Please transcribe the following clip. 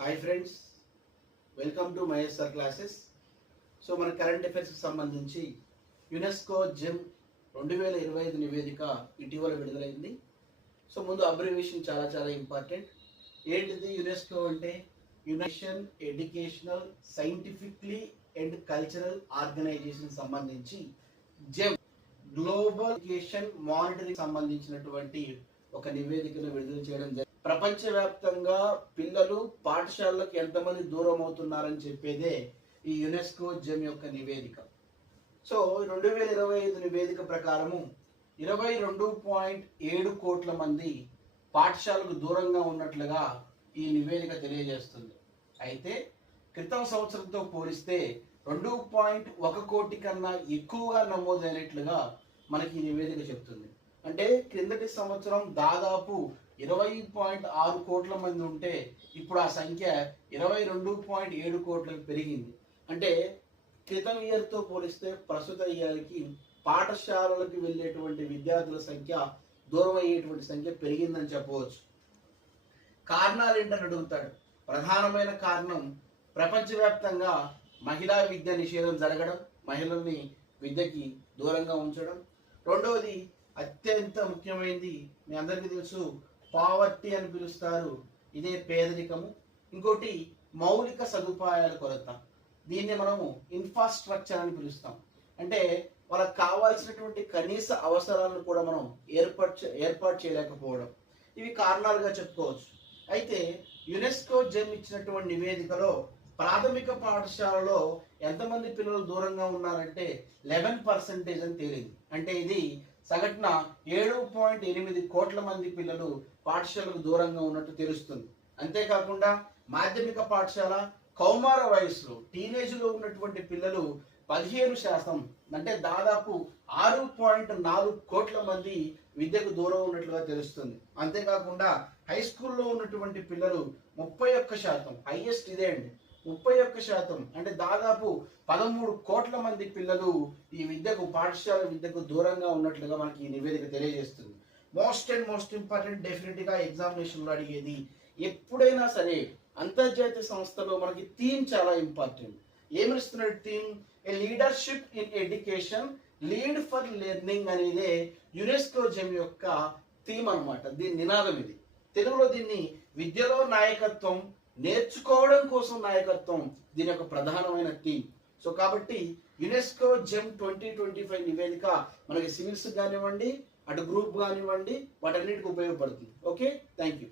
Hi friends welcome to Maheshwar classes so మన current అఫైర్స్కి సంబంధించి యునెస్కో జెమ్ రెండు వేల ఇరవై ఐదు నివేదిక ఇటీవల విడుదలైంది. సో ముందు అబ్రివేషన్ చాలా చాలా ఇంపార్టెంట్ ఏంటిది యునెస్కో అంటే? United Nations educational scientifically and cultural organisation సంబంధించి జెమ్ గ్లోబల్ ఎడ్యుకేషన్ మానిటరింగ్ సంబంధించినటువంటి ఒక నివేదికను విడుదల చేయడం జరిగింది ప్రపంచవ్యాప్తంగా పిల్లలు పాఠశాలలకు ఎంతమంది దూరం అవుతున్నారని చెప్పేదే ఈ యునెస్కో జమ్ యొక్క నివేదిక. సో రెండు వేల ఇరవై ఐదు నివేదిక ప్రకారము ఇరవై రెండు పాయింట్ ఏడు కోట్ల మంది పాఠశాలకు దూరంగా ఉన్నట్లుగా ఈ నివేదిక తెలియజేస్తుంది. అయితే క్రితం సంవత్సరంతో పోలిస్తే రెండు పాయింట్ ఒక కోటి కన్నా ఎక్కువగా నమోదైనట్లుగా మనకి ఈ నివేదిక చెప్తుంది. అంటే క్రిందటి సంవత్సరం దాదాపు ఇరవై పాయింట్ ఆరు కోట్ల మంది ఉంటే ఇప్పుడు ఆ సంఖ్య ఇరవై రెండు పాయింట్ ఏడు కోట్లకు పెరిగింది. అంటే క్రితం ఇయర్తో పోలిస్తే ప్రస్తుత ఇయర్కి పాఠశాలలకు వెళ్ళేటువంటి విద్యార్థుల సంఖ్య దూరం అయ్యేటువంటి సంఖ్య పెరిగిందని చెప్పవచ్చు. కారణాలు ఏంటని అడుగుతాడు. ప్రధానమైన కారణం ప్రపంచవ్యాప్తంగా మహిళా విద్య నిషేధం జరగడం మహిళల్ని విద్యకి దూరంగా ఉంచడం. రెండవది అత్యంత ముఖ్యమైనది మీ అందరికీ తెలుసు పావర్టీ అని పిలుస్తారు. ఇదే పేదరికము. ఇంకోటి మౌలిక సదుపాయాల కొరత. దీన్ని మనము ఇన్ఫ్రాస్ట్రక్చర్ అని పిలుస్తాం. అంటే వాళ్ళకి కావాల్సినటువంటి కనీస అవసరాలను కూడా మనం ఏర్పాటు ఏర్పాటు చేయలేకపోవడం. ఇవి కారణాలుగా చెప్పుకోవచ్చు. అయితే యునెస్కో జెమ్ ఇచ్చినటువంటి నివేదికలో ప్రాథమిక పాఠశాలలో ఎంతమంది పిల్లలు దూరంగా ఉన్నారంటే లెవెన్ పర్సెంటేజ్ అని తేలింది. అంటే ఇది సగటున ఏడు పాయింట్ ఎనిమిది కోట్ల మంది పిల్లలు పాఠశాలకు దూరంగా ఉన్నట్టు తెలుస్తుంది. అంతేకాకుండా మాధ్యమిక పాఠశాల కౌమార వయస్సులో టీనేజ్లో ఉన్నటువంటి పిల్లలు పదిహేను శాతం అంటే దాదాపు ఆరు పాయింట్ నాలుగు కోట్ల మంది విద్యకు దూరం ఉన్నట్లుగా తెలుస్తుంది. అంతేకాకుండా హై స్కూల్లో ఉన్నటువంటి పిల్లలు ముప్పై ఒక్క శాతం హైయెస్ట్ ఇదే అండి. ముప్పై ఒక్క శాతం అంటే దాదాపు పదమూడు కోట్ల మంది పిల్లలు ఈ విద్యకు పాఠశాల విద్యకు దూరంగా ఉన్నట్లుగా మనకి ఈ నివేదిక తెలియజేస్తుంది. మోస్ట్ అండ్ మోస్ట్ ఇంపార్టెంట్ డెఫినెట్గా ఎగ్జామినేషన్లో అడిగేది ఎప్పుడైనా సరే అంతర్జాతీయ సంస్థలో మనకి థీమ్ చాలా important. ఏమిస్తున్నాడు theme? A leadership in education lead for learning అనేదే యునెస్కో జెమ్ యొక్క థీమ్ అన్నమాట. దీని నినాదం ఇది. తెలుగులో దీన్ని విద్యలో నాయకత్వం నేర్చుకోవడం కోసం నాయకత్వం దీని యొక్క ప్రధానమైన థీమ్. సో కాబట్టి UNESCO GEM twenty twenty five నివేదిక మనకి సివిల్స్ కానివ్వండి అటు గ్రూప్ కానివ్వండి వాటన్నిటికి ఉపయోగపడుతుంది. ఓకే? Thank you